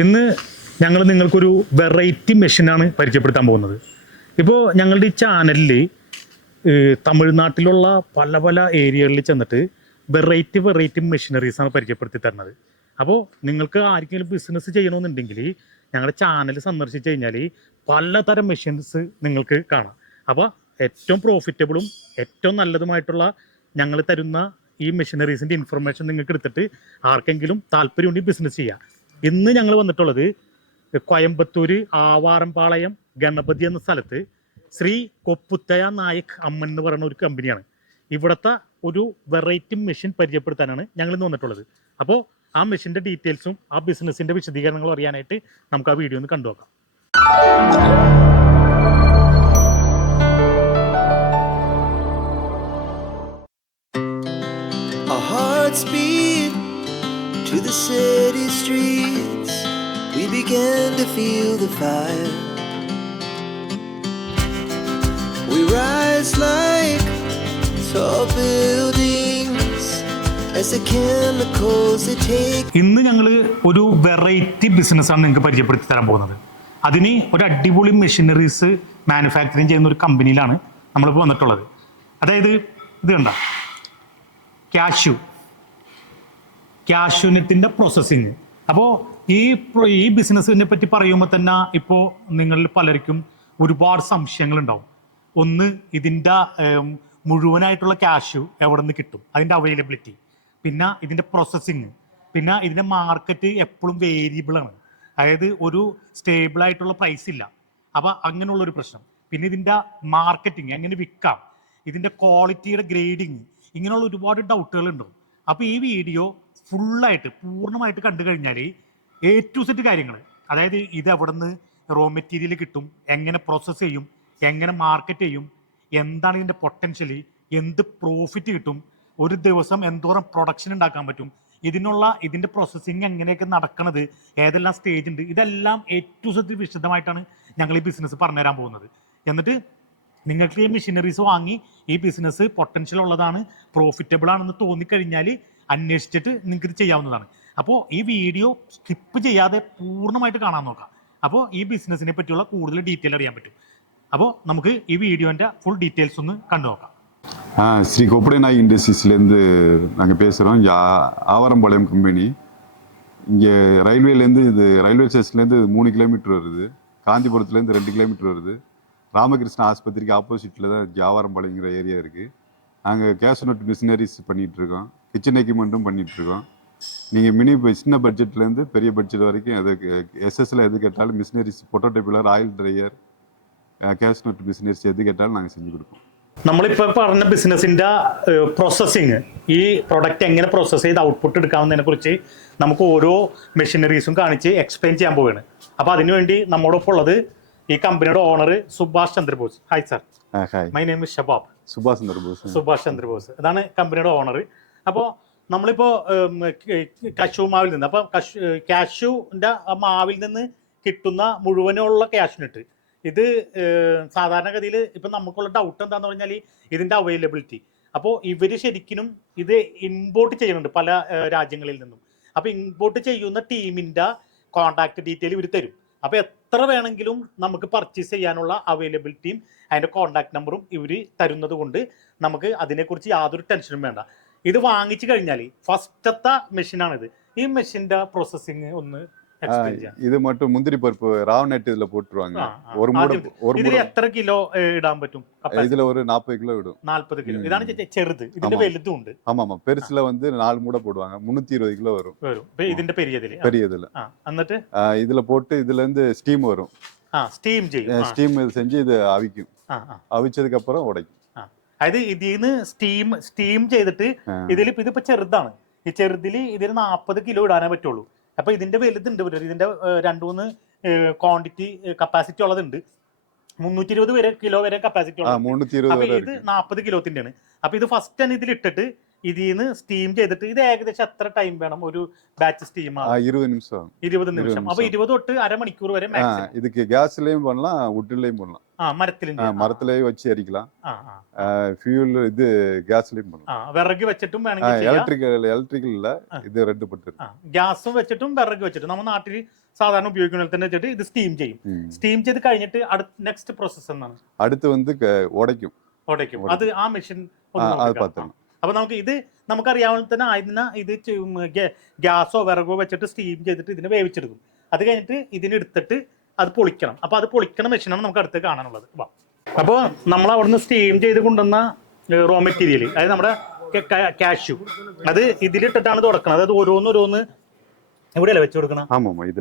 ഇന്ന് ഞങ്ങൾ നിങ്ങൾക്കൊരു വെറൈറ്റി മെഷീനാണ് പരിചയപ്പെടുത്താൻ പോകുന്നത്. ഇപ്പോൾ ഞങ്ങളുടെ ഈ ചാനലിൽ തമിഴ്നാട്ടിലുള്ള പല പല ഏരിയകളിൽ ചെന്നിട്ട് വെറൈറ്റി വെറൈറ്റി മെഷീനറീസാണ് പരിചയപ്പെടുത്തി തരുന്നത്. അപ്പോൾ നിങ്ങൾക്ക് ആർക്കെങ്കിലും ബിസിനസ് ചെയ്യണമെന്നുണ്ടെങ്കിൽ ഞങ്ങളുടെ ചാനൽ സന്ദർശിച്ച് കഴിഞ്ഞാൽ പലതരം മെഷീൻസ് നിങ്ങൾക്ക് കാണാം. അപ്പോൾ ഏറ്റവും പ്രോഫിറ്റബിളും ഏറ്റവും നല്ലതുമായിട്ടുള്ള ഞങ്ങൾ തരുന്ന ഈ മെഷീനറീസിന്റെ ഇൻഫർമേഷൻ നിങ്ങൾക്ക് എടുത്തിട്ട് ആർക്കെങ്കിലും താല്പര്യമുണ്ടെങ്കിൽ ബിസിനസ് ചെയ്യാം. ഇന്ന് ഞങ്ങൾ വന്നിട്ടുള്ളത് കോയമ്പത്തൂര് ആവാറംപാളയം ഗണപതി എന്ന സ്ഥലത്ത് ശ്രീ കൊപ്പുത്തയ നായക് അമ്മൻ എന്ന് പറയുന്ന ഒരു കമ്പനിയാണ്. ഇവിടുത്തെ ഒരു വെറൈറ്റി മെഷീൻ പരിചയപ്പെടുത്താനാണ് ഞങ്ങൾ ഇന്ന് വന്നിട്ടുള്ളത്. അപ്പോൾ ആ മെഷീന്റെ ഡീറ്റെയിൽസും ആ ബിസിനസ്സിന്റെ വിശദീകരണങ്ങളും അറിയാനായിട്ട് നമുക്ക് ആ വീഡിയോ ഒന്ന് കണ്ടു the fire. We rise like tall buildings as the chemicals they take. ഇന്ന് ഞങ്ങൾ ഒരു വെറൈറ്റി ബിസിനസ്സാണ് നിങ്ങൾക്ക് പരിചയപ്പെടുത്തി തരാൻ പോകുന്നത് അതിന് ഒരു അടിപൊളി മെഷീനറീസ് മാനുഫാക്ചറിങ് ചെയ്യുന്ന ഒരു കമ്പനിയിലാണ് നമ്മളിപ്പോൾ വന്നിട്ടുള്ളത് അതായത് ഇത് കണ്ട ക്യാഷ്യൂ ക്യാഷ്യൂനറ്റിന്റെ പ്രോസസ്സിങ് അപ്പോൾ ഈ ഈ ബിസിനസ്സിനെ പറ്റി പറയുമ്പോൾ തന്നെ ഇപ്പോ നിങ്ങളിൽ പലർക്കും ഒരുപാട് സംശയങ്ങൾ ഉണ്ടാവും ഒന്ന് ഇതിന്റെ മുഴുവനായിട്ടുള്ള ക്യാഷ് എവിടെ നിന്ന് കിട്ടും? അതിന്റെ അവൈലബിലിറ്റി. പിന്നെ ഇതിന്റെ പ്രോസസ്സിങ്. പിന്നെ ഇതിന്റെ മാർക്കറ്റ് എപ്പോഴും വേരിയബിൾ ആണ്. അതായത് ഒരു സ്റ്റേബിൾ ആയിട്ടുള്ള പ്രൈസ് ഇല്ല. അപ്പോൾ അങ്ങനെയുള്ളൊരു പ്രശ്നം. പിന്നെ ഇതിന്റെ മാർക്കറ്റിംഗ് എങ്ങനെ വിൽക്കാം? ഇതിന്റെ ക്വാളിറ്റിയുടെ ഗ്രേഡിങ് ഇങ്ങനെയുള്ള ഒരുപാട് ഡൗട്ടുകൾ ഉണ്ടാവും അപ്പോൾ ഈ വീഡിയോ ഫുള്ളായിട്ട് പൂർണമായിട്ട് കണ്ടു കഴിഞ്ഞാൽ എ ടു സെറ്റ് കാര്യങ്ങൾ അതായത് ഇത് എവിടെ നിന്ന് റോ മെറ്റീരിയൽ കിട്ടും എങ്ങനെ പ്രോസസ്സ് ചെയ്യും എങ്ങനെ മാർക്കറ്റ് ചെയ്യും എന്താണ് ഇതിന്റെ പൊട്ടൻഷ്യൽ എന്ത് പ്രോഫിറ്റ് കിട്ടും ഒരു ദിവസം എന്തോരം പ്രൊഡക്ഷൻ ഉണ്ടാക്കാൻ പറ്റും ഇതിനുള്ള ഇതിന്റെ പ്രോസസ്സിങ് എങ്ങനെയൊക്കെ നടക്കണത് ഏതെല്ലാം സ്റ്റേജ് ഉണ്ട് ഇതെല്ലാം ടു സെറ്റ് വിശദമായിട്ടാണ് ഞങ്ങൾ ഈ ബിസിനസ് പറഞ്ഞുതരാൻ പോകുന്നത്. എന്നിട്ട് നിങ്ങൾക്ക് ഈ മെഷീനറീസ് വാങ്ങി ഈ ബിസിനസ് പൊട്ടൻഷ്യൽ ഉള്ളതാണ് പ്രോഫിറ്റബിൾ ആണെന്ന് തോന്നിക്കഴിഞ്ഞാൽ അന്വേഷിച്ചിട്ട് നിങ്ങൾക്ക് ഇത് ചെയ്യാവുന്നതാണ് അപ്പോൾ ഈ വീഡിയോ സ്കിപ്പ് ചെയ്യാതെ പൂർണ്ണമായിട്ട് കാണാൻ നോക്കാം അപ്പോൾ ഈ ബിസിനസ്സിനെ പറ്റിയുള്ള കൂടുതൽ ഡീറ്റെയിൽ അറിയാൻ പറ്റും അപ്പോൾ നമുക്ക് ഈ வீடியோன்ற ஃபுல் டீட்டெயில்ஸ் ഒന്ന് കണ്ടു നോക്കാം ஆ ஸ்ரீ கொப்படைநாய் இண்டஸ்ட்ரீஸ்லேருந்து நாங்கள் பேசுகிறோம் இங்கே ஆவரம்பாளையம் கம்பெனி இங்கே ரயில்வேலேருந்து இது ரயில்வே ஸ்டேஷன்லேருந்து மூணு கிலோமீட்டர் வருது காந்திபுரத்துலேருந்து ரெண்டு கிலோமீட்டர் வருது ராமகிருஷ்ணா ஆஸ்பத்திரிக்கு ஆப்போசிட்டில் தான் இங்கே ஆவாரம்பாளையங்கிற ஏரியா இருக்குது நாங்கள் கேஷ் நோட் மிஷினரிஸ் பண்ணிகிட்ருக்கோம் கிச்சன் எக்யூப்மெண்ட்டும் பண்ணிகிட்ருக்கோம் நீங்கள் மினி சின்ன பட்ஜெட்லேருந்து பெரிய பட்ஜெட் வரைக்கும் எது எஸ்எஸ்ல எது கேட்டாலும் machineries பொட்டோடைப்பிலர் oil dryer cash note machineries எது கேட்டாலும் நாங்கள் செஞ்சு கொடுப்போம் നമ്മളിപ്പോൾ പറഞ്ഞ ബിസിനസ്സിൻ്റെ പ്രോസസ്സിങ് ഈ പ്രൊഡക്റ്റ് എങ്ങനെ പ്രോസസ്സ് ചെയ്ത് ഔട്ട്പുട്ട് എടുക്കാവുന്നതിനെ കുറിച്ച് നമുക്ക് ഓരോ മെഷീനറീസും കാണിച്ച് എക്സ്പ്ലെയിൻ ചെയ്യാൻ പോവുകയാണ് അപ്പോൾ അതിനുവേണ്ടി നമ്മോടൊപ്പം ഉള്ളത് ഈ കമ്പനിയുടെ owner Subhash Chandrabose hi sir ah hi my name is Shabab Subhash Chandrabose. Subhash Chandrabose. അതാണ് കമ്പനിയുടെ ഓണർ അപ്പോൾ നമ്മളിപ്പോൾ കശു മാവിൽ നിന്ന്. അപ്പോൾ കശു കാശുവിന്റെ ആ മാവിൽ നിന്ന് കിട്ടുന്ന മുഴുവനുള്ള ക്യാഷിനിട്ട് ഇത് സാധാരണഗതിയിൽ ഇപ്പം നമുക്കുള്ള ഡൗട്ട് എന്താണെന്ന് പറഞ്ഞാൽ ഇതിന്റെ അവൈലബിലിറ്റി അപ്പോൾ ഇവർ ശരിക്കും ഇത് ഇമ്പോർട്ട് ചെയ്യുന്നുണ്ട് പല രാജ്യങ്ങളിൽ നിന്നും. അപ്പോൾ ഇമ്പോർട്ട് ചെയ്യുന്ന ടീമിന്റെ കോൺടാക്ട് ഡീറ്റെയിൽ ഇവർ തരും. അപ്പോൾ എത്ര വേണമെങ്കിലും നമുക്ക് പർച്ചേസ് ചെയ്യാനുള്ള അവൈലബിലിറ്റിയും അതിന്റെ കോൺടാക്ട് നമ്പറും ഇവർ തരുന്നത് കൊണ്ട് നമുക്ക് അതിനെക്കുറിച്ച് യാതൊരു ടെൻഷനും വേണ്ട. ഇത് വാങ്ങിച്ചു കഴിഞ്ഞാൽ ഫസ്റ്റത്തെ മെഷീനാണിത് ഈ മെഷീന്റെ പ്രോസസ്സിങ് ഒന്ന് എക്സ്പ്ലെയിൻ ചെയ്യാം இது மட்டும் முந்திரி பருப்பு ராவ் நெட் இதுல போட்டுருவாங்க ആ, ആ. ஒரு மூடை ആദ്യം ஒரு ഇതിൽ மூடை എത്ര കിലോ ഇടാൻ പറ്റും இதுல ஒரு நாற்பது கிலோ விடும் നാല്പത് കിലോ ഉം. ഇതാണ് ചെ- ചെറുത് ഇതിന്റെ ആമാ. വലുതും ഉണ്ട് ஆமா ஆமா பெருசுல வந்து நாலு மூடை போடுவாங்க முந்நூத்தி இருபது கிலோ வரும் വരും ഇപ്പൊ ഇതിന്റെ പെരിയതില് ആ, பெரிய இதுல ആ എന്നിട്ട് ஆ, இதுல போட்டு இதுல இருந்து ஸ்டீம் வரும் ആ സ്റ്റീം ചെയ്യും ആ, ஸ்டீம் செஞ்சு இது அவிக்கும் ആ, ആ, அவிச்சதுக்கு அப்புறம் உடைக்கும் ആ. അതായത് ഇതിന്ന് സ്റ്റീം സ്റ്റീം ചെയ്തിട്ട് ആ. ഇതിൽ ഇതിപ്പോ ചെറുതാണ് ഈ ചെറുതിൽ ഇതിന് നാൽപ്പത് കിലോ ഇടാനേ പറ്റുള്ളൂ അപ്പോൾ ഇതിന്റെ വലുതുണ്ട് ഇതിന്റെ രണ്ടു മൂന്ന് ക്വാണ്ടിറ്റി കപ്പാസിറ്റി ഉള്ളതുണ്ട്. മുന്നൂറ്റി ഇരുപത് വരെ കിലോ വരെ കപ്പാസിറ്റി ഉള്ളത് അപ്പോൾ ഇത് നാൽപ്പത് കിലോത്തിന്റെയാണ് അപ്പോൾ ഇത് ഫസ്റ്റ് തന്നെ ഇതിലിട്ടിട്ട് ഇതിൽ നിന്ന് സ്റ്റീം ചെയ്തിട്ട് ഇത് ഏകദേശം എത്ര ടൈം വേണം ഒരു ബാച്ച് സ്റ്റീം ஆ, இருபது நிமிஷம் ஆகும். ഇരുപത് നിമിഷം നിമിഷം. അപ്പൊ ഇരുപത് തൊട്ട് അരമണിക്കൂർ വരെ ஆ, മാക്സിമം இதுக்கு கேஸ்லயும் பண்ணலாம் வுட்லயும் பண்ணலாம் ആ മരത്തിന്റെ ஆ, மரத்துலயும் வச்சு எரிக்கலாம் ആ ആ ஃபியூல் இது கேஸ்லயும் பண்ணலாம் ആ വിറക് വെച്ചിട്ടും വേണമെങ്കിൽ ചെയ്യാം எலக்ட்ரிக்கல் எலக்ட்ரிக்கல் இல்ல ஆ. இது ரெண்டு பட்டு ആ ഗ്യാസും വെച്ചിട്ടും വിറക് വെച്ചിട്ടും നമ്മൾ നാട്ടിൽ സാധാരണ ഉപയോഗിക്കുന്ന പോലെ തന്നെ വെച്ചിട്ട് ഇത് സ്റ്റീം ചെയ്യും ம். സ്റ്റീം ചെയ്ത് കഴിഞ്ഞിട്ട് അടുത്ത നെക്സ്റ്റ് പ്രോസസ് എന്നാണ് அடுத்து வந்து க- உடைக்கும் ഉടയ്ക്കും ഉടയ്ക്കും. അത് ആ മെഷീൻ ആ, അത് പത്തണം അപ്പോൾ നമുക്ക് ഇത് നമുക്കറിയാവുന്ന തന്നെ ആയിരുന്ന ഇത് ഗ്യാസോ വിറകോ വെച്ചിട്ട് സ്റ്റീം ചെയ്തിട്ട് ഇതിനെ വേവിച്ചെടുക്കും. അത് കഴിഞ്ഞിട്ട് ഇതിനെടുത്തിട്ട് അത് പൊളിക്കണം. അപ്പോൾ അത് പൊളിക്കണ മെഷീനാണ് നമുക്ക് അടുത്ത് കാണാനുള്ളത്. വാ. അപ്പോൾ നമ്മൾ അവിടുന്ന് സ്റ്റീം ചെയ്ത് കൊണ്ടുവന്ന റോ മെറ്റീരിയൽ അതായത് നമ്മുടെ കാഷ്യൂ അത് ഇതിലിട്ടിട്ടാണ് തുടക്കണത് അതായത് ഓരോന്ന് ഓരോന്ന് എവിടെയല്ലേ വെച്ച് കൊടുക്കണം?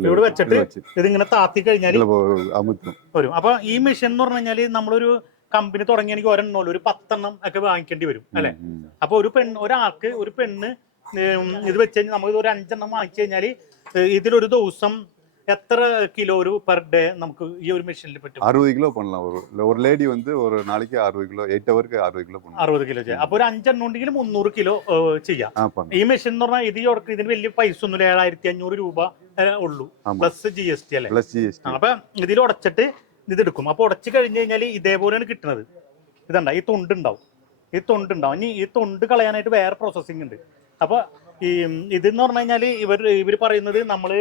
ഇവിടെ വെച്ചിട്ട് ഇതിങ്ങനെ താത്തി കഴിഞ്ഞാൽ വരും. അപ്പൊ ഈ മെഷീൻ എന്ന് പറഞ്ഞു കഴിഞ്ഞാൽ നമ്മളൊരു കമ്പനി തുടങ്ങി എനിക്ക് ഒരെണ്ണം ഒരു പത്തെണ്ണം ഒക്കെ വാങ്ങിക്കേണ്ടി വരും അല്ലെ ம், ம். അപ്പൊ ഒരു പെണ്ണ് ഒരാൾക്ക് ഒരു പെണ്ണ് ഉം, ഇത് വെച്ച് കഴിഞ്ഞാൽ നമുക്ക് ഒരു അഞ്ചെണ്ണം വാങ്ങിച്ചു കഴിഞ്ഞാൽ ഇതിലൊരു ദിവസം എത്ര കിലോ ഒരു പെർ ഡേ നമുക്ക് ഈ ഒരു മെഷീനിൽ പറ്റും அறுபது கிலோ பண்ணலாம் ஒரு இல்ல ஒரு லேடி வந்து ஒரு நாளைக்கு அறுபது கிலோ எயிட் ஹவருக்கு அறுபது கிலோ பண்ணலாம் അറുപത് കിലോ ചെയ്യാം അപ്പൊ ഒരു അഞ്ചെണ്ണം ഉണ്ടെങ്കിൽ മുന്നൂറ് കിലോ ഏഹ്, ചെയ്യാം ஆ பண்ணலாம் ഈ മെഷീൻ എന്ന് പറഞ്ഞാൽ ഇത് ഈ ഉടക്ക് ഇതിന് വലിയ പൈസ ഒന്നുമില്ല ഏഴായിരത്തി അഞ്ഞൂറ് രൂപ ഏഹ്, ഉള്ളൂ ആമാ. പ്ലസ് ജി എസ് ടി അല്ലെ பிளஸ் ஜிஎஸ்டி അപ്പൊ ഇതിൽ ഉടച്ചിട്ട് ഇതെടുക്കും. അപ്പോൾ ഉടച്ചു കഴിഞ്ഞു കഴിഞ്ഞാൽ ഇതേപോലെയാണ് കിട്ടുന്നത് ഇതണ്ട? ഈ തൊണ്ടുണ്ടാവും. ഈ തൊണ്ടുണ്ടാവും. ഇനി ഈ തൊണ്ട് കളയാനായിട്ട് വേറെ പ്രോസസ്സിങ് ഉണ്ട്. അപ്പോൾ ഈ ഇതെന്ന് പറഞ്ഞു കഴിഞ്ഞാൽ ഇവർ ഇവർ പറയുന്നത് നമ്മൾ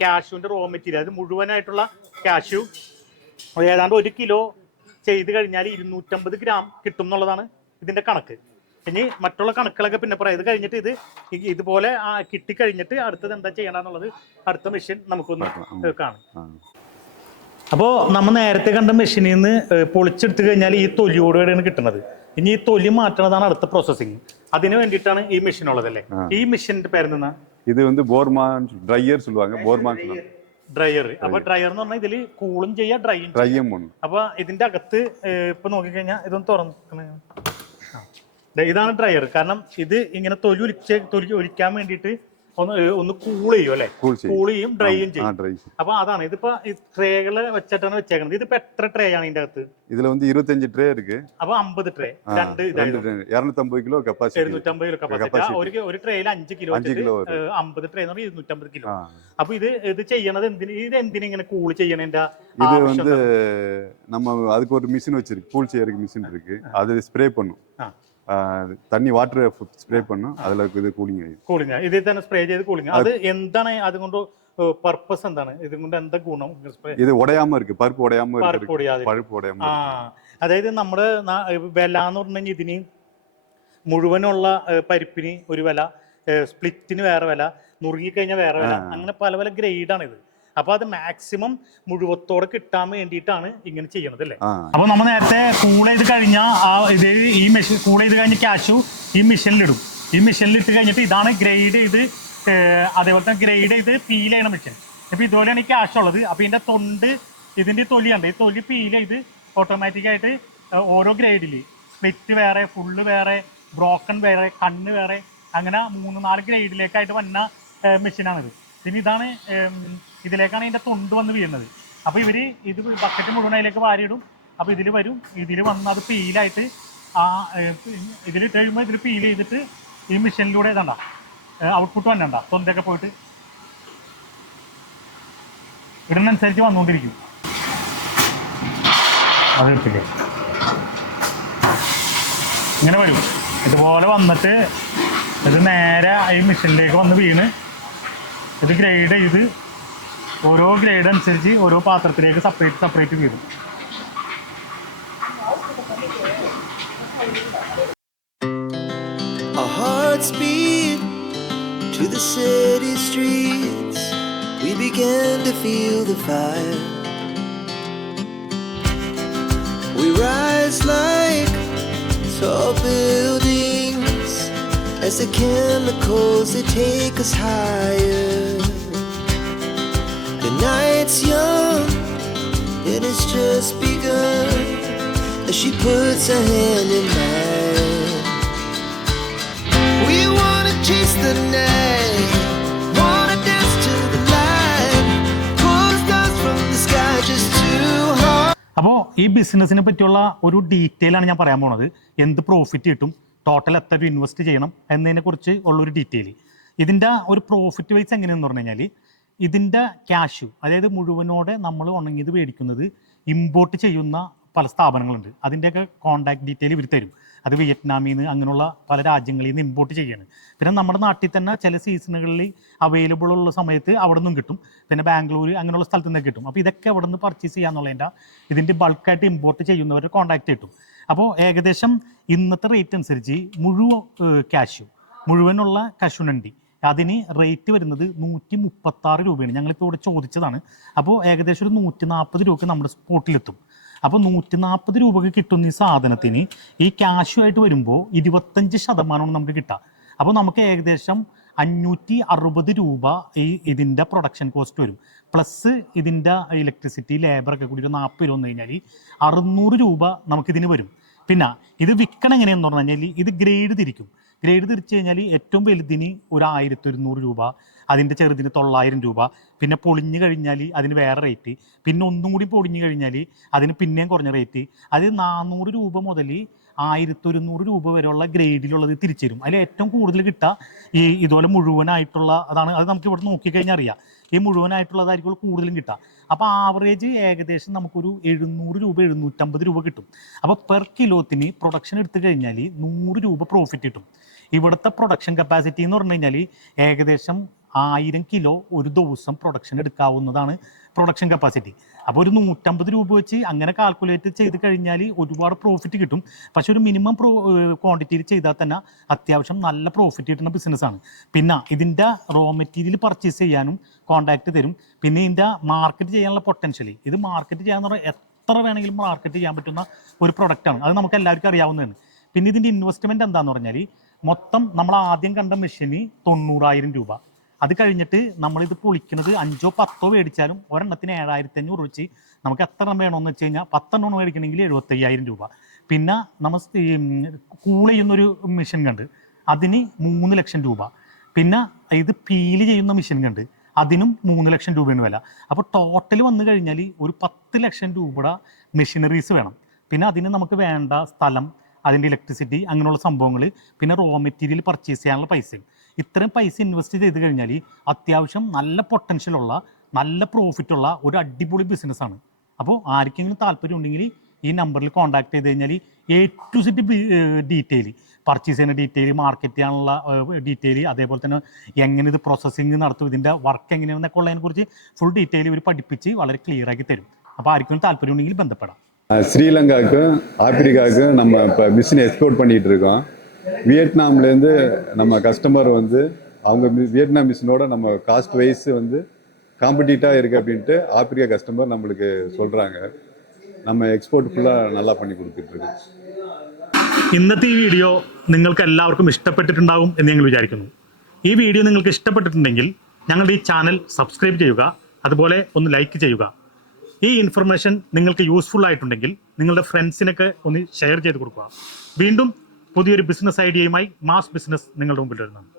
ക്യാഷ്യൂവിന്റെ റോ മെറ്റീരിയൽ അത് മുഴുവനായിട്ടുള്ള ക്യാഷു ഏതാണ്ട് ഒരു കിലോ ചെയ്ത് കഴിഞ്ഞാൽ ഇരുന്നൂറ്റമ്പത് ഗ്രാം കിട്ടും എന്നുള്ളതാണ് ഇതിന്റെ കണക്ക്. ഇനി മറ്റുള്ള കണക്കുകളൊക്കെ പിന്നെ പറയാം. ഇത് കഴിഞ്ഞിട്ട് ഇത് ഇതുപോലെ കിട്ടിക്കഴിഞ്ഞിട്ട് അടുത്തത് എന്താ ചെയ്യണമെന്നുള്ളത് അടുത്ത മെഷീൻ നമുക്കൊന്ന് കാണാം. അപ്പോൾ നമ്മൾ നേരത്തെ കണ്ട മെഷീനിൽ നിന്ന് ഏഹ്, പൊളിച്ചെടുത്ത് കഴിഞ്ഞാൽ ഈ തൊലിയോടെയാണ് കിട്ടുന്നത് ഇനി ഈ തൊലി മാറ്റണതാണ് അടുത്ത പ്രോസസ്സിങ് അതിന് വേണ്ടിയിട്ടാണ് ഈ മെഷീൻ ഉള്ളത് അല്ലേ ആ. ഈ മെഷീന്റെ പേര് നിന്നാ இது வந்து போர்மான் ட்ரையர் சொல்லுவாங்க போர்மான் சொல்லுவாங்க ഡ്രയർ അപ്പൊ ഡ്രയർ എന്ന് പറഞ്ഞാൽ ഇതിൽ കൂളും ചെയ്യാം ഡ്രൈയും ட்ரையும் ஒன்று അപ്പൊ ഇതിന്റെ അകത്ത് ഏഹ്, ഇപ്പൊ നോക്കിക്കഴിഞ്ഞാൽ ഇതൊന്ന് തുറന്ന് ആ. ദേ ഇതാണ് ഡ്രയർ കാരണം ഇത് ഇങ്ങനെ തൊലി ഒലിച്ച് തൊലി ഒലിക്കാൻ വേണ്ടിയിട്ട് ഒന്ന് ഏഹ്, ഒന്ന് കൂൾ ചെയ്യും അല്ലെ கூல் செய்யும் കൂൾ ചെയ്യും ഡ്രൈയും ஆ ചെയ്യും ட்ரை അപ്പൊ അതാണ് ഇതിപ്പോ ഈ ട്രേകള് വെച്ചിട്ടാണ് വെച്ചേക്കുന്നത് ഇതിപ്പോ എത്ര ട്രേ ആണ് ഇതിന്റെ അകത്ത് இதுல வந்து இருபத்தஞ்சு ட்ரே இருக்கு അപ്പൊ അമ്പത് ട്രേ ஆ, രണ്ട് ரெண்டு ഇതായത് tray. 250 കിലോ കപ്പാസിറ്റി എഴുന്നൂറ്റമ്പത് കിലോ കപ്പാസിറ്റി Capacity. ഒരു ഒരു ട്രേയിൽ അഞ്ച് കിലോ അഞ്ച് കിലോ വരും. അമ്പത് ട്രേ എന്ന് പറഞ്ഞാൽ ഇരുന്നൂറ്റമ്പത് കിലോ ആ അപ്പൊ ഇത് ഇത് ചെയ്യണത് എന്തിന് ഇത് എന്തിനു ഇങ്ങനെ കൂൾ ചെയ്യണതിന്റെ இது ആവശ്യം வந்து എന്താണ്? நம்ம அதுக்கு ஒரு மிஷின் வச்சிருக்கு கூல் செய்யறதுக்கு மிஷின் இருக்கு அது ஸ்ப்ரே பண்ணும் ആ. ஆ, தண்ணி வாட்டர் ஸ்ப்ரே பண்ணும் அதுல இது கூலிங் ஆயிடும் കൂളിംഗ് ഇതിൽ തന്നെ സ്പ്രേ ചെയ്ത് കൂളിംഗ് അത് എന്താണ് അതുകൊണ്ട് പർപ്പസ് എന്താണ് ഇതുകൊണ്ട് എന്താ ഗുണം സ്പ്രേ இது உடையாம இருக்கு பருப்பு உடையாம പരുപ്പ് இருக்கு പൊടിയാതെ பருப்பு உடையாம ആ இருக்கு. അതായത് നമ്മുടെ നാ- വില എന്ന് പറഞ്ഞു കഴിഞ്ഞാൽ ഇതിന് മുഴുവനുള്ള ഏഹ്, പരിപ്പിന് ഒരു വില ഏഹ്, സ്പ്ലിറ്റിന് വേറെ വില നുറുങ്ങിക്കഴിഞ്ഞാൽ വേറെ വില ആ. അങ്ങനെ പല പല ഗ്രേഡാണ് ഇത് അപ്പൊ അത് മാക്സിമം മുഴുവത്തോടെ കിട്ടാൻ വേണ്ടിയിട്ടാണ് ഇങ്ങനെ ചെയ്യണത് അല്ലേ? അപ്പൊ നമ്മൾ നേരത്തെ കൂൾ ചെയ്ത് കഴിഞ്ഞാൽ ആ ഇത് ഈ മെഷീൻ കൂൾ ചെയ്ത് കഴിഞ്ഞ ക്യാഷു ഈ മെഷീനിലിടും ഈ മെഷീനിൽ ഇട്ട് കഴിഞ്ഞിട്ട് ഇതാണ് ഗ്രേഡ് ചെയ്ത് അതേപോലെ തന്നെ ഗ്രേഡ് ചെയ്ത് പീൽ ചെയ്യണ മെഷീൻ അപ്പൊ ഇതുപോലെയാണ് ഈ ക്യാഷ് ഉള്ളത്. അപ്പൊ ഇതിന്റെ തൊണ്ട് ഇതിന്റെ തൊലിയുണ്ട് ഈ തൊലി പീൽ ചെയ്ത് ഓട്ടോമാറ്റിക് ആയിട്ട് ഓരോ ഗ്രേഡിൽ സ്പ്ലിറ്റ് വേറെ ഫുള്ള് വേറെ ബ്രോക്കൺ വേറെ കണ്ണ് വേറെ അങ്ങനെ മൂന്ന് നാല് ഗ്രേഡിലേക്കായിട്ട് വന്ന മെഷീനാണിത് പിന്നെ ഇതാണ് ഇതിലേക്കാണ് ഇതിന്റെ തൊണ്ട് വന്ന് വീഴുന്നത്. അപ്പൊ ഇവർ ഇത് ബക്കറ്റ് മുഴുവൻ അതിലേക്ക് വാരിയിടും. അപ്പൊ ഇതിൽ വരും ഇതിൽ വന്ന് അത് പീലായിട്ട് ആ ഇതിൽ കഴിയുമ്പോൾ ഇതിൽ പീൽ ചെയ്തിട്ട് ഈ മെഷീനിലൂടെ ഇതണ്ട ഔട്ട്പുട്ട് ഉണ്ടാ തൊണ്ടൊക്കെ പോയിട്ട്. ഇടുന്നനുസരിച്ച് വന്നുകൊണ്ടിരിക്കും അത് കിട്ടില്ലേ? ഇങ്ങനെ വരും. ഇതുപോലെ വന്നിട്ട് ഇത് നേരെ ഈ മെഷീനിലേക്ക് വന്ന് വീണ്. ഇത് ഗ്രേഡ് ചെയ്ത് ഓരോ ഗ്രേഡ് അനുസരിച്ച് ഓരോ പാത്രത്തിലേക്ക് സെപ്പറേറ്റ് സെപ്പറേറ്റ് വീഴും Speed to the city streets. We began to feel the fire. We rise like tall buildings as the chemicals they take us higher. The night's young, it has just begun as she puts her hand in mine. We wanna chase the night, wanna dance to the light, pull stars from the sky just too hard. അപ്പോൾ ഈ ബിസിനസ്സിനെ പറ്റിയുള്ള ഒരു detail ആണ് ഞാൻ പറയാൻ പോണത് എന്ത് പ്രോഫിറ്റ് കിട്ടും ടോട്ടൽ എത്ര രൂപ ഇൻവെസ്റ്റ് ചെയ്യണം എന്നതിനെ കുറിച്ച് ഉള്ളൊരു ഡീറ്റെയിൽ ഇതിന്റെ ഒരു പ്രോഫിറ്റ് വൈസ് എങ്ങനെയെന്ന് പറഞ്ഞു കഴിഞ്ഞാൽ ഇതിന്റെ ക്യാഷ് അതായത് മുഴുവനോടെ നമ്മൾ ഉണങ്ങിയത് മേടിക്കുന്നത് ഇമ്പോർട്ട് ചെയ്യുന്ന പല സ്ഥാപനങ്ങളുണ്ട്. അതിന്റെയൊക്കെ കോൺടാക്ട് ഡീറ്റെയിൽ ഇവർ തരും. അത് വിയറ്റ്നാമിൽ നിന്ന് അങ്ങനെയുള്ള പല രാജ്യങ്ങളിൽ നിന്ന് ഇമ്പോർട്ട് ചെയ്യാണ്. പിന്നെ നമ്മുടെ നാട്ടിൽ തന്നെ ചില സീസണുകളിൽ അവൈലബിൾ ഉള്ള സമയത്ത് അവിടെ നിന്നും കിട്ടും. പിന്നെ ബാംഗ്ലൂർ അങ്ങനെയുള്ള സ്ഥലത്ത് നിന്ന് കിട്ടും. അപ്പോൾ ഇതൊക്കെ അവിടെ നിന്ന് പർച്ചേസ് ചെയ്യാന്നുള്ളതിന്റെ ഇതിന്റെ ബൾക്കായിട്ട് ഇമ്പോർട്ട് ചെയ്യുന്നവരെ കോൺടാക്ട് കിട്ടും. അപ്പോൾ ഏകദേശം ഇന്നത്തെ റേറ്റ് അനുസരിച്ച് മുഴുവൻ കാഷ്യു മുഴുവനുള്ള കശുനണ്ടി അതിന് റേറ്റ് വരുന്നത് നൂറ്റി മുപ്പത്താറ് രൂപയാണ്. ഞങ്ങളിപ്പോൾ ഇവിടെ ചോദിച്ചതാണ്. അപ്പോൾ ഏകദേശം ഒരു നൂറ്റി നാൽപ്പത് രൂപയ്ക്ക് നമ്മുടെ സ്പോട്ടിലെത്തും അപ്പോൾ നൂറ്റി നാൽപ്പത് രൂപയ്ക്ക് കിട്ടുന്ന ഈ സാധനത്തിന് ഈ ക്യാഷുമായിട്ട് വരുമ്പോൾ ഇരുപത്തഞ്ച് ശതമാനമാണ് നമുക്ക് കിട്ടുക. അപ്പോൾ നമുക്ക് ഏകദേശം അഞ്ഞൂറ്റി അറുപത് രൂപ ഈ ഇതിന്റെ പ്രൊഡക്ഷൻ കോസ്റ്റ് വരും. പ്ലസ് ഇതിന്റെ ഇലക്ട്രിസിറ്റി ലേബറൊക്കെ കൂടി ഒരു നാൽപ്പത് രൂപ വന്നു കഴിഞ്ഞാൽ അറുന്നൂറ് രൂപ നമുക്കിതിന് വരും. പിന്നെ ഇത് വിൽക്കണം എങ്ങനെയാന്ന് പറഞ്ഞു കഴിഞ്ഞാൽ ഇത് ഗ്രേഡ് തിരിക്കും. ഗ്രേഡ് തിരിച്ചു കഴിഞ്ഞാൽ ഏറ്റവും വലുതിന് ഒരു ആയിരത്തി ഒരുന്നൂറ് രൂപ അതിന്റെ ചെറുതിന് തൊള്ളായിരം രൂപ പിന്നെ പൊളിഞ്ഞു കഴിഞ്ഞാൽ അതിന് വേറെ റേറ്റ് പിന്നെ ഒന്നും കൂടി പൊളിഞ്ഞു കഴിഞ്ഞാൽ അതിന് പിന്നെയും കുറഞ്ഞ റേറ്റ് അത് നാനൂറ് രൂപ മുതൽ ആയിരത്തി ഒരുന്നൂറ് രൂപ വരെയുള്ള ഗ്രേഡിലുള്ളത് തിരിച്ചു തരും. അതിൽ ഏറ്റവും കൂടുതൽ കിട്ടുക ഈ ഇതുപോലെ മുഴുവനായിട്ടുള്ള അതാണ്. അത് നമുക്ക് ഇവിടെ നോക്കിക്കഴിഞ്ഞാൽ അറിയാം. ഈ മുഴുവനായിട്ടുള്ളതായിരിക്കും കൂടുതലും കിട്ടുക അപ്പോൾ ആവറേജ് ഏകദേശം നമുക്കൊരു എഴുന്നൂറ് രൂപ എഴുന്നൂറ്റമ്പത് രൂപ കിട്ടും. അപ്പോൾ പെർ കിലോത്തിന് പ്രൊഡക്ഷൻ എടുത്തു കഴിഞ്ഞാൽ നൂറ് രൂപ പ്രോഫിറ്റ് കിട്ടും. ഇവിടുത്തെ പ്രൊഡക്ഷൻ കപ്പാസിറ്റി എന്ന് പറഞ്ഞു കഴിഞ്ഞാൽ ഏകദേശം ആയിരം കിലോ ഒരു ദിവസം പ്രൊഡക്ഷൻ എടുക്കാവുന്നതാണ് പ്രൊഡക്ഷൻ കപ്പാസിറ്റി അപ്പോൾ ഒരു നൂറ്റമ്പത് രൂപ വെച്ച് അങ്ങനെ കാൽക്കുലേറ്റ് ചെയ്ത് കഴിഞ്ഞാൽ ഒരുപാട് പ്രോഫിറ്റ് കിട്ടും. പക്ഷെ ഒരു മിനിമം പ്രോ ക്വാണ്ടിറ്റിയിൽ ചെയ്താൽ തന്നെ അത്യാവശ്യം നല്ല പ്രോഫിറ്റ് കിട്ടുന്ന ബിസിനസ്സാണ് പിന്നെ ഇതിന്റെ റോ മെറ്റീരിയൽ പർച്ചേസ് ചെയ്യാനും കോൺടാക്റ്റ് തരും. പിന്നെ ഇതിന്റെ മാർക്കറ്റ് ചെയ്യാനുള്ള പൊട്ടൻഷ്യൽ ഇത് മാർക്കറ്റ് ചെയ്യാന്ന് പറഞ്ഞാൽ എത്ര വേണമെങ്കിലും മാർക്കറ്റ് ചെയ്യാൻ പറ്റുന്ന ഒരു പ്രൊഡക്റ്റാണ് അത് നമുക്ക് എല്ലാവർക്കും അറിയാവുന്നതാണ്. പിന്നെ ഇതിന്റെ ഇൻവെസ്റ്റ്മെന്റ് എന്താണെന്ന് പറഞ്ഞാൽ മൊത്തം നമ്മൾ ആദ്യം കണ്ട മെഷീന് തൊണ്ണൂറായിരം രൂപ. അത് കഴിഞ്ഞിട്ട് നമ്മളിത് പൊളിക്കുന്നത് അഞ്ചോ പത്തോ മേടിച്ചാലും ഒരെണ്ണത്തിന് ഏഴായിരത്തി അഞ്ഞൂറ് വെച്ച് നമുക്ക് എത്ര എണ്ണം വേണമെന്ന് വെച്ച് കഴിഞ്ഞാൽ പത്തെണ്ണം മേടിക്കണമെങ്കിൽ എഴുപത്തയ്യായിരം രൂപ. പിന്നെ നമ്മൾ കൂൾ ചെയ്യുന്നൊരു മെഷീൻ കണ്ട്. അതിന് മൂന്ന് ലക്ഷം രൂപ. പിന്നെ ഇത് പീൽ ചെയ്യുന്ന മെഷീൻ കണ്ട്. അതിനും മൂന്ന് ലക്ഷം രൂപയാണ് വില. അപ്പോൾ ടോട്ടൽ വന്നു കഴിഞ്ഞാൽ ഒരു പത്ത് ലക്ഷം രൂപയുടെ മെഷീനറീസ് വേണം. പിന്നെ അതിന് നമുക്ക് വേണ്ട സ്ഥലം അതിന്റെ ഇലക്ട്രിസിറ്റി അങ്ങനെയുള്ള സംഭവങ്ങൾ പിന്നെ റോ മെറ്റീരിയൽ പർച്ചേസ് ചെയ്യാനുള്ള പൈസയും. ഇത്രയും പൈസ ഇൻവെസ്റ്റ് ചെയ്ത് കഴിഞ്ഞാൽ അത്യാവശ്യം നല്ല പൊട്ടൻഷ്യൽ ഉള്ള നല്ല പ്രോഫിറ്റുള്ള ഒരു അടിപൊളി ബിസിനസ്സാണ് അപ്പോൾ ആർക്കെങ്കിലും താല്പര്യം ഉണ്ടെങ്കിൽ ഈ നമ്പറിൽ കോൺടാക്ട് ചെയ്ത് കഴിഞ്ഞാൽ A to Z detail purchase ചെയ്യുന്ന ഡീറ്റെയിൽ മാർക്കറ്റ് ചെയ്യാനുള്ള ഡീറ്റെയിൽ അതേപോലെ തന്നെ എങ്ങനെ ഇത് പ്രോസസ്സിങ് നടത്തും ഇതിന്റെ വർക്ക് എങ്ങനെയാണെന്നൊക്കെ ഉള്ളതിനെക്കുറിച്ച് ഫുൾ ഡീറ്റെയിൽ ഇവർ പഠിപ്പിച്ച് വളരെ ക്ലിയർ ആക്കി തരും. അപ്പോൾ ആർക്കെങ്കിലും താല്പര്യം ഉണ്ടെങ്കിൽ ബന്ധപ്പെടാം. ശ്രീലങ്കക്ക് ஆப்பிரிக்காவுக்கும் നമ്മൾ ബിസിനസ് എക്സ്പോർട്ട് எக்ஸ்போர்ட் பண்ணிகிட்டு இருக்கோம் வியட்நாம்லேருந்து நம்ம கஸ்டமர் வந்து அவங்க மி- வியட்நாம் மிஷினோட நம்ம காஸ்ட் வைஸ் வந்து காம்படிட்டாக இருக்குது அப்படின்ட்டு ஆப்பிரிக்கா கஸ்டமர் நம்மளுக்கு சொல்கிறாங்க நம்ம எக்ஸ்போர்ட் ஃபுல்லாக நல்லா பண்ணி கொடுத்துட்ருக்கோம் ഇന്നത്തെ ഈ വീഡിയോ നിങ്ങൾക്ക് എല്ലാവർക്കും ഇഷ്ടപ്പെട്ടിട്ടുണ്ടാകും എന്ന് ഞങ്ങൾ വിചാരിക്കുന്നു ഈ വീഡിയോ നിങ്ങൾക്ക് ഇഷ്ടപ്പെട്ടിട്ടുണ്ടെങ്കിൽ ഞങ്ങളുടെ ഈ ചാനൽ സബ്സ്ക്രൈബ് ചെയ്യുക അതുപോലെ ഒന്ന് ലൈക്ക് ചെയ്യുക ഈ ഇൻഫർമേഷൻ നിങ്ങൾക്ക് യൂസ്ഫുൾ ആയിട്ടുണ്ടെങ്കിൽ നിങ്ങളുടെ ഫ്രണ്ട്സിനൊക്കെ ഒന്ന് ഷെയർ ചെയ്ത് കൊടുക്കുക വീണ്ടും പുതിയൊരു ബിസിനസ് ഐഡിയയുമായി മാസ് ബിസിനസ് നിങ്ങളുടെ മുമ്പിൽ വരുന്നതാണ്